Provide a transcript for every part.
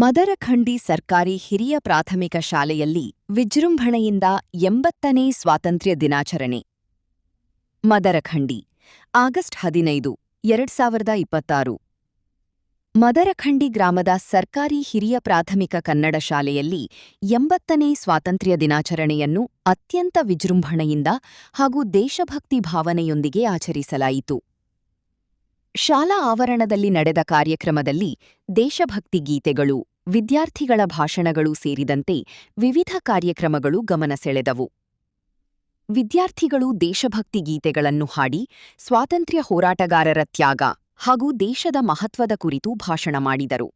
ಮದರಖಂಡಿ ಸರ್ಕಾರಿ ಹಿರಿಯ ಪ್ರಾಥಮಿಕ ಶಾಲೆಯಲ್ಲಿ ವಿಜೃಂಭಣೆಯಿಂದ 80ನೇ ಸ್ವಾತಂತ್ರ್ಯ ದಿನಾಚರಣೆ. ಮದರಖಂಡಿ, ಆಗಸ್ಟ್ 15, 2026. ಮದರಖಂಡಿ ಗ್ರಾಮದ ಸರ್ಕಾರಿ ಹಿರಿಯ ಪ್ರಾಥಮಿಕ ಕನ್ನಡ ಶಾಲೆಯಲ್ಲಿ 80ನೇ ಸ್ವಾತಂತ್ರ್ಯ ದಿನಾಚರಣೆಯನ್ನು ಅತ್ಯಂತ ವಿಜೃಂಭಣೆಯಿಂದ ಹಾಗೂ ದೇಶಭಕ್ತಿ ಭಾವನೆಯೊಂದಿಗೆ ಆಚರಿಸಲಾಯಿತು. ಶಾಲಾ ಆವರಣದಲ್ಲಿ ನಡೆದ ಕಾರ್ಯಕ್ರಮದಲ್ಲಿ ದೇಶಭಕ್ತಿ ಗೀತೆಗಳು, ವಿದ್ಯಾರ್ಥಿಗಳ ಭಾಷಣಗಳು ಸೇರಿದಂತೆ ವಿವಿಧ ಕಾರ್ಯಕ್ರಮಗಳು ಗಮನ ಸೆಳೆದವು. ವಿದ್ಯಾರ್ಥಿಗಳು ದೇಶಭಕ್ತಿ ಗೀತೆಗಳನ್ನು ಹಾಡಿ ಸ್ವಾತಂತ್ರ್ಯ ಹೋರಾಟಗಾರರ ತ್ಯಾಗ ಹಾಗೂ ದೇಶದ ಮಹತ್ವದ ಕುರಿತು ಭಾಷಣ ಮಾಡಿದರು.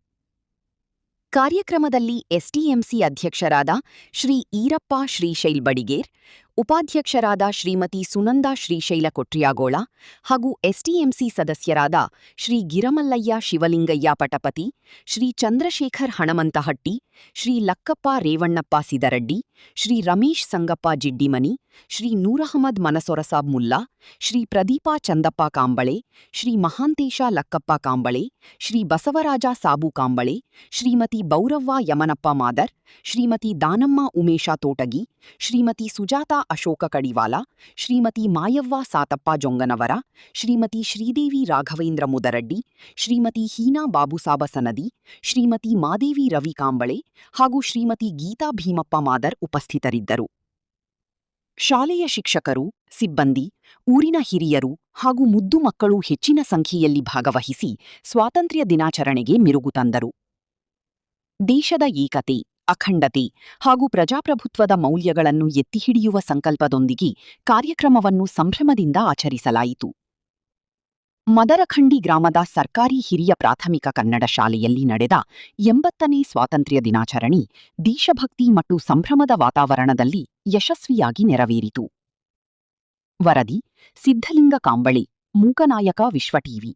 ಕಾರ್ಯಕ್ರಮದಲ್ಲಿ ಎಸ್ಟಿಎಂಸಿ ಅಧ್ಯಕ್ಷರಾದ ಶ್ರೀ ಈರಪ್ಪ ಶ್ರೀಶೈಲ್ ಬಡಿಗೇರ್, ಉಪಾಧ್ಯಕ್ಷರಾದ ಶ್ರೀಮತಿ ಸುನಂದಾ ಶ್ರೀಶೈಲ ಕೊಟ್ರಿಯಾಗೋಳ ಹಾಗೂ ಎಸ್ಟಿಎಂಸಿ ಸದಸ್ಯರಾದ ಶ್ರೀ ಗಿರಮಲ್ಲಯ್ಯ ಶಿವಲಿಂಗಯ್ಯ ಪಟಪತಿ, ಶ್ರೀ ಚಂದ್ರಶೇಖರ್ ಹಣಮಂತಹಟ್ಟಿ, ಶ್ರೀ ಲಕ್ಕಪ್ಪ ರೇವಣ್ಣಪ್ಪ ಸಿದರಡ್ಡಿ, ಶ್ರೀ ರಮೇಶ್ ಸಂಗಪ್ಪ ಜಿಡ್ಡಿಮನಿ, ಶ್ರೀ ನೂರಹಮದ್ ಮನಸೊರಸಾಬ್ ಮುಲ್ಲಾ, ಶ್ರೀ ಪ್ರದೀಪ ಚಂದಪ್ಪ ಕಾಂಬಳೆ, ಶ್ರೀ ಮಹಾಂತೇಶ ಲಕ್ಕಪ್ಪ ಕಾಂಬಳೆ, ಶ್ರೀ ಬಸವರಾಜ ಸಾಬು ಕಾಂಬಳೆ, ಶ್ರೀಮತಿ ಬೌರವ್ವ ಯಮನಪ್ಪ ಮಾದರ್, ಶ್ರೀಮತಿ ದಾನಮ್ಮ ಉಮೇಶ ತೋಟಗಿ, ಶ್ರೀಮತಿ ಸುಜಾತಾ ಅಶೋಕ ಕಡಿವಾಲ, ಶ್ರೀಮತಿ ಮಾಯವ್ವ ಸಾತಪ್ಪ ಜೊಂಗನವರ, ಶ್ರೀಮತಿ ಶ್ರೀದೇವಿ ರಾಘವೇಂದ್ರ ಮುದರಡ್ಡಿ, ಶ್ರೀಮತಿ ಹೀನಾ ಬಾಬುಸಾಬ ಸನದಿ, ಶ್ರೀಮತಿ ಮಾದೇವಿ ರವಿ ಕಾಂಬಳೆ ಹಾಗೂ ಶ್ರೀಮತಿ ಗೀತಾ ಭೀಮಪ್ಪ ಮಾದರ್ ಉಪಸ್ಥಿತರಿದ್ದರು. ಶಾಲೆಯ ಶಿಕ್ಷಕರು, ಸಿಬ್ಬಂದಿ, ಊರಿನ ಹಿರಿಯರು ಹಾಗೂ ಮುದ್ದು ಮಕ್ಕಳು ಹೆಚ್ಚಿನ ಸಂಖ್ಯೆಯಲ್ಲಿ ಭಾಗವಹಿಸಿ ಸ್ವಾತಂತ್ರ್ಯ ದಿನಾಚರಣೆಗೆ ಮೆರುಗು ತಂದರು. ದೇಶದ ಏಕತೆ, ಅಖಂಡತೆ ಹಾಗೂ ಪ್ರಜಾಪ್ರಭುತ್ವದ ಮೌಲ್ಯಗಳನ್ನು ಎತ್ತಿಹಿಡಿಯುವ ಸಂಕಲ್ಪದೊಂದಿಗೆ ಕಾರ್ಯಕ್ರಮವನ್ನು ಸಂಭ್ರಮದಿಂದ ಆಚರಿಸಲಾಯಿತು. ಮದರಖಂಡಿ ಗ್ರಾಮದ ಸರ್ಕಾರಿ ಹಿರಿಯ ಪ್ರಾಥಮಿಕ ಕನ್ನಡ ಶಾಲೆಯಲ್ಲಿ ನಡೆದ 80ನೇ ಸ್ವಾತಂತ್ರ್ಯ ದಿನಾಚರಣೆ ದೇಶಭಕ್ತಿ ಮತ್ತು ಸಂಭ್ರಮದ ವಾತಾವರಣದಲ್ಲಿ ಯಶಸ್ವಿಯಾಗಿ ನೆರವೇರಿತು. ವರದಿ ಸಿದ್ಧಲಿಂಗ ಕಾಂಬಳೆ, ಮೂಕನಾಯಕ ವಿಶ್ವ ಟಿವಿ.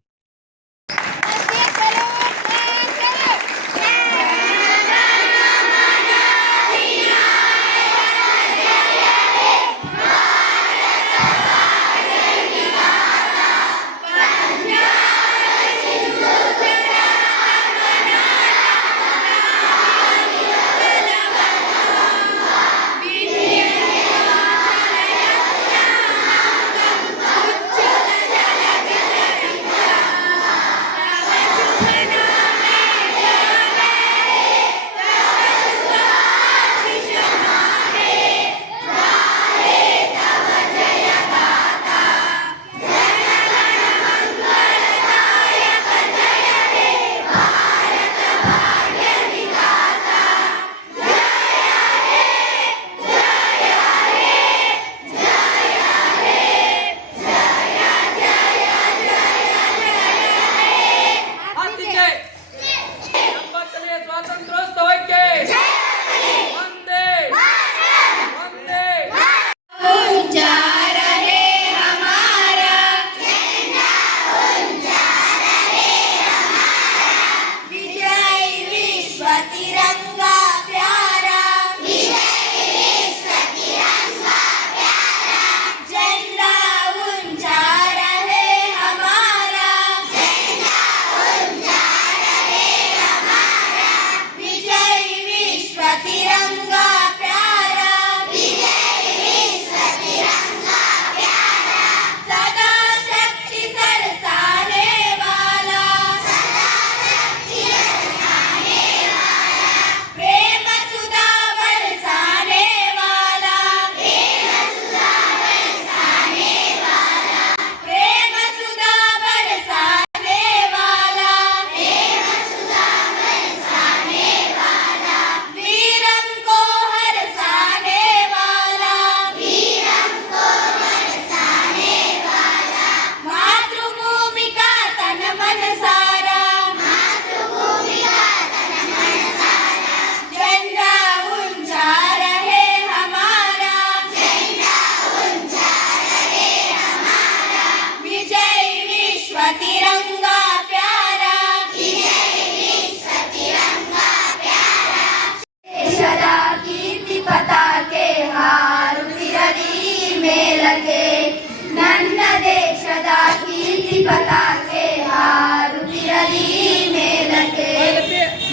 ನನ್ನ ದೇಶದ ಕೀರ್ತಿ ಪತಾಕೆ ಹಾರುತ್ತಿರಲಿ ಮೇಲಕ್ಕೆ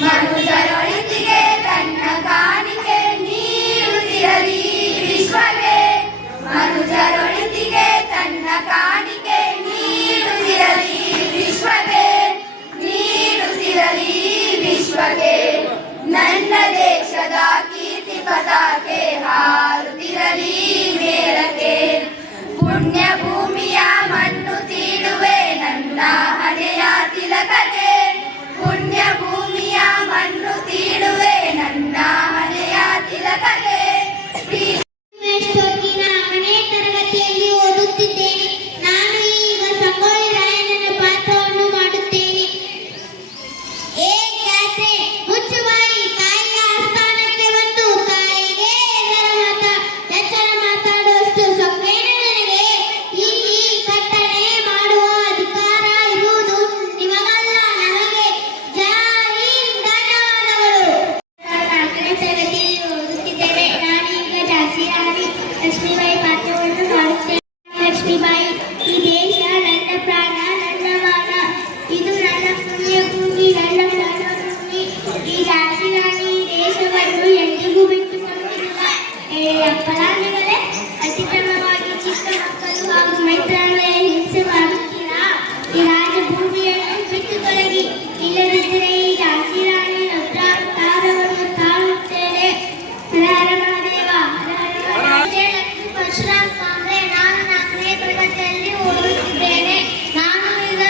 ಮನುಜರೊಳ ಬಗೆ ನನ್ನ ದೇಶದ ಕೀರ್ತಿ ಪತಾಕೆ ಹಾರುತ್ತಿರಲಿ ಮೇಲಕ್ಕೆ ಪುಣ್ಯ ಭೂಮಿಯ ಮಣ್ಣು ತೀಡುವೆ ನನ್ನ ಹಣೆಯ ತಿಲಕತೆ ಪುಣ್ಯ ಭೂಮಿಯ ಮಣ್ಣು ತೀಡುವೆ ನನ್ನ ಹಣೆಯ ತಿಲಕತೆ ಎಷ್ಟೊತ್ತಿನ ಮನೆ ತರಗತಿಯಲ್ಲಿ ಓದುತ್ತಿದ್ದೇನೆ. ನಾನು ಈಗ ಸಂಗೊಳ್ಳಿ ರಾಯಣ್ಣನ ಪಾತ್ರವನ್ನು ಮಾಡುತ್ತೇನೆ. ಏ ಕ್ಯಾತೆ, ಮುಚ್ಚು ಬಾಯಿ. ತಾಯಿಯ ಆಸ್ಥಾನಕ್ಕೆ ಬಂದು ತಾಯಿಗೆ ಎಚ್ಚರ ಮಾತಾಡುವಷ್ಟು ಸೊಕ್ಕೇನು ನನಗೆ? ಇಲ್ಲಿ ಕಟ್ಟಣೆ ಮಾಡುವ ಅಧಿಕಾರ ಇರುವುದು ನಿಮಗಲ್ಲ, ನಮಗೆ. ಜೈ ಹಿಂದ್, ಧನ್ಯವಾದಗಳು. ನಾಲ್ಕನೇ ತರಗತಿಯಲ್ಲಿ ಓದುತ್ತಿದ್ದೇನೆ. ನಾನು ಈಗ ಝಾನ್ಸಿ ರಾಣಿ ಲಕ್ಷ್ಮೀಬಾಯಿ ಪಾತ್ರವನ್ನು ಮಾಡುತ್ತೇನೆ. ಲಕ್ಷ್ಮೀಬಾಯಿ, ಈ ದೇಶ ನನ್ನ ಪ್ರಾಣ, ನನ್ನ ಮಾನ. ಇದು ನನ್ನ ಪುಣ್ಯ ಭೂಮಿ, ನನ್ನ ಕರ್ಮಭೂಮಿ. ಈ ಝಾನ್ಸಿ ರಾಣಿ ಈ ದೇಶವನ್ನು ಎಂದಿಗೂ ಬಿಟ್ಟುಕೊಡುವುದಿಲ್ಲ. ಫಲಾನುಭವಿಗಳೇ, ಅತಿಕ್ರಮವಾಗಿ ಚಿಕ್ಕ ಮಕ್ಕಳು ಹಾಗೂ ಮೈತ್ರಾಲಯ ಹಿಂಸೆ ಮಾಡುತ್ತೀರಾ? ಈ ರಾಜಭೂಮಿಯನ್ನು ಬಿಟ್ಟು ತೊಲಗಿ. ಇಲ್ಲದಿದ್ದರೆ ಈ ಝಾನ್ಸಿ ರಾಣಿ ರುದ್ರಾವತಾರವನ್ನು ತಾಳುತ್ತೇನೆ. ಹರ ಹರ ಮಹಾದೇವ, ಹರ ಹರ ಮಹಾದೇವ. ಪರಶುರಾಮ್ ಕಾಂಬ್ಳೆ. ನಾನು 4ನೇ ತರಗತಿಯಲ್ಲಿ ಓದುತ್ತಿದ್ದೇನೆ. ನಾನು ಈಗ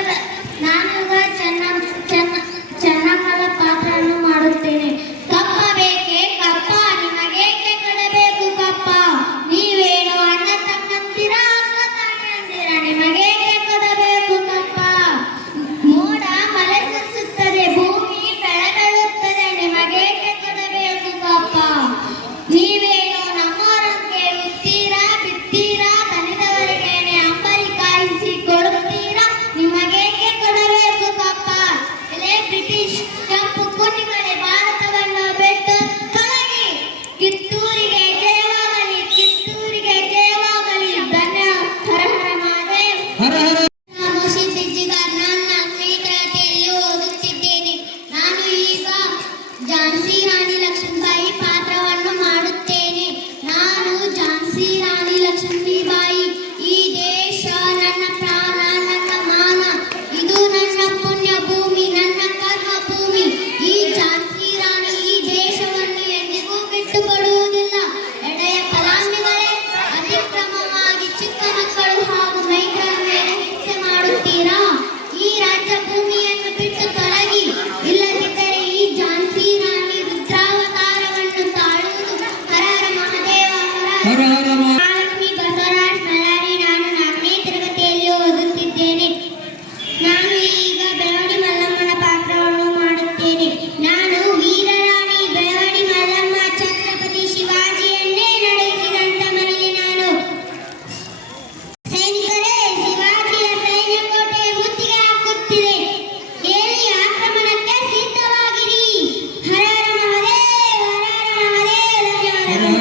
ಚೆನ್ನಮ್ಮನ ಪಾತ್ರವನ್ನು ಮಾಡುತ್ತೇನೆ. ಕಪ್ಪ ಬೇಕೆ ಕಪ್ಪ, ನಿಮಗೇಕೆ ಕೊಡಬೇಕು ಕಪ್ಪ? ನೀವೇನು ಅಣ್ಣ ತಮ್ಮಂದಿರ, ಅಕ್ಕ ತಮ್ಮಂದಿರ, ನಿಮಗೇಕೆ ಕೊಡಬೇಕು ಕಪ್ಪ? ಮೋಡ ಮಳೆ ಸುರಿಸುತ್ತದೆ, ಭೂಮಿ ಬೆಳೆದಳುತ್ತದೆ, ನಿಮಗೇಕೆ ಕೊಡಬೇಕು ಕಪ್ಪ? ನೀವೇನು ನಮ್ಮವರಂತೆ ಉತ್ತೀರಾ ಬಿತ್ತೀರಾ, ದಣಿದವರಿಗೇನೆ ಅಂಬಲಿ ಕಾಯಿಸಿ ಕೊಡುತ್ತೀರಾ, ನಿಮಗೇಕೆ ಕೊಡಬೇಕು ಕಪ್ಪ? ಎಲೆ ಬ್ರಿಟಿಷ್ ಕೆಂಪು ಕುಟಿಗಳೇ, ಭಾರತವನ್ನು ಬಿಟ್ಟು ತೊಲಗಿ. ಕಿತ್ತೂರಿಗೆ ಜಯವಾಗಲಿ, ಕಿತ್ತೂರಿಗೆ ಜಯವಾಗಲಿ. ಧನ್ಯ. ಹರ ಹರ ಮಹಾದೇವ್. ನಾನು ಸಿದ್ಧಿಗಾರ್. ನಾನು 4ನೇ ತರಗತಿಯಲ್ಲಿ ಓದುತ್ತಿದ್ದೇನೆ. ನಾನು ಈಗ ಝಾನ್ಸಿ ರಾಣಿ ಲಕ್ಷ್ಮೀಬಾಯಿ ಪಾತ್ರವನ್ನು ಮಾಡುತ್ತೇನೆ. ನಾನು ಝಾನ್ಸಿ ರಾಣಿ ಲಕ್ಷ್ಮೀಬಾಯಿ. ಈ ದೇಶ ನನ್ನ ಪ್ರಾಣ, ನನ್ನ ಮಾನ. ಇದು ನನ್ನ ಪುಣ್ಯ ಭೂಮಿ, ನನ್ನ ಕರ್ಮ ಭೂಮಿ. ಈ ಝಾನ್ಸಿ ರಾಣಿ ಈ ದೇಶವನ್ನು ಎಂದಿಗೂ ಬಿಟ್ಟುಕೊಡುವುದಿಲ್ಲ. ಎಡೆಯ ಫಲಾನುಭವಿಗಳೇ, ಅತಿಕ್ರಮವಾಗಿ ಚಿಕ್ಕ ಮಕ್ಕಳು ಹಾಗೂ ಮೈಕರ ಮೇಲೆ ಹಿಂಸೆ ಮಾಡುತ್ತೀರಾ? ಈ ರಾಜ್ಯ ಭೂಮಿಯನ್ನು ಬಿಟ್ಟು ತೊಲಗಿ. ಇಲ್ಲದಿದ್ದರೆ ಈ ಝಾನ್ಸಿ ರಾಣಿ ರುದ್ರಾವತಾರವನ್ನು ತಾಳುವುದು. ಹರ ಹರ ಮಹಾದೇವ, ಹರ ಹರ. ಮಹಾಲಕ್ಷ್ಮಿ ಬಸವರಾಜ್ ಬಳ್ಳಾರಿ. ನಾನು 4ನೇ ತರಗತಿಯಲ್ಲಿ ಓದುತ್ತಿದ್ದೇನೆ. ನಾನು ಈಗ ಬೆಳವಡಿ ಮಲ್ಲಮ್ಮನ ಪಾತ್ರವನ್ನು ಮಾಡುತ್ತೇನೆ. ನಾನು ವೀರರಾಣಿ ಬೆಳವಡಿ ಮಲ್ಲಮ್ಮ. ಛತ್ರಪತಿ ಶಿವಾಜಿಯನ್ನೇ ನಡೆಸಿದಂತ ಮನೆಯಲ್ಲಿ ನಾನು. ಸೈನಿಕರೇ, ಶಿವಾಜಿಯ ಸೈನ್ಯ ಕೋಟೆ ಮುತ್ತಿಗೆ ಹಾಕುತ್ತಿದೆ. ಕೇಳಿ ಆಕ್ರಮಣಕ್ಕೆ ಸಿದ್ಧವಾಗಿರಿ. ಹರ ಹರ ಮಹಾದೇವ್, ಹರ ಹರ ಮಹಾದೇವ್. ಧನ್ಯವಾದಗಳು.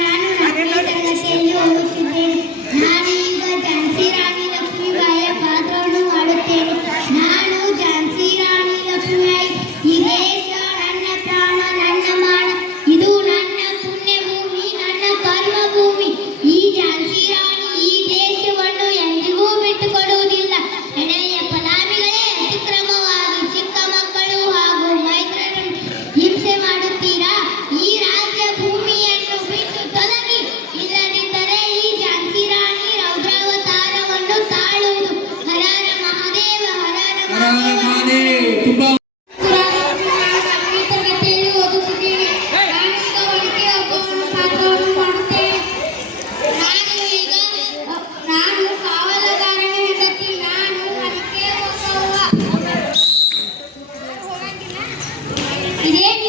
ನಾನು 4ನೇ ತರಗತಿಯಲ್ಲಿ ಓದುತ್ತಿದ್ದೇನೆ. ನಾನು ಈಗ ಝಾನ್ಸಿ ರಾಣಿ ಲಕ್ಷ್ಮೀಬಾಯಿಯ ಪಾತ್ರವನ್ನು ಮಾಡುತ್ತೇನೆ. ನಾನು ಝಾನ್ಸಿ ರಾಣಿ ಲಕ್ಷ್ಮೀಬಾಯಿ. ಈ ದೇಶ ನನ್ನ ಪ್ರಾಣ, ನನ್ನ ಮಾನ. ಇದು ನನ್ನ ಪುಣ್ಯ ಭೂಮಿ, ನನ್ನ ಕರ್ಮ ಭೂಮಿ. ಈ ಝಾನ್ಸಿ ರಾಣಿ ಈ ದೇಶವನ್ನು ಎಂದಿಗೂ ಬಿಟ್ಟುಕೊಡುವುದಿಲ್ಲ. ಎಡೆಯ ಫಲಾನುಭವಿಗಳೇ, ಅತಿಕ್ರಮವಾಗಿ ಚಿಕ್ಕ ಮಕ್ಕಳು ಹಾಗೂ ಮೈತ್ರರನ್ನು ಹಿಂಸೆ ಮಾಡುತ್ತೀರಾ? ಈ ರಾಜ್ಯ ಭೂಮಿಯನ್ನು ಬಿಟ್ಟು ತೊಲಗಿ. ಇಲ್ಲದಿದ್ದರೆ ಈ ಝಾನ್ಸಿ ರಾಣಿ ರೌದ್ರಾವತಾರವನ್ನು ತಾಳುವುದು. ಹರ ಹರ ಮಹಾದೇವ, ಹರ ಹರ ಮಹಾದೇವ. ನಾನು 4ನೇ ತರಗತಿಯಲ್ಲಿ ಓದುತ್ತಿದ್ದೇನೆ. ನಾನು ಈಗ ಒಳಿಕೆ ಒಬ್ಬನ ಪಾತ್ರವನ್ನು ಮಾಡುತ್ತೇನೆ. ನಾನು ಕಾವಲುಗಾರನ ಹೆಂಡತಿ. ನಾನು ಒಳಿಕೆ ಒಬ್ಬವ್ವ. ಇದೇನು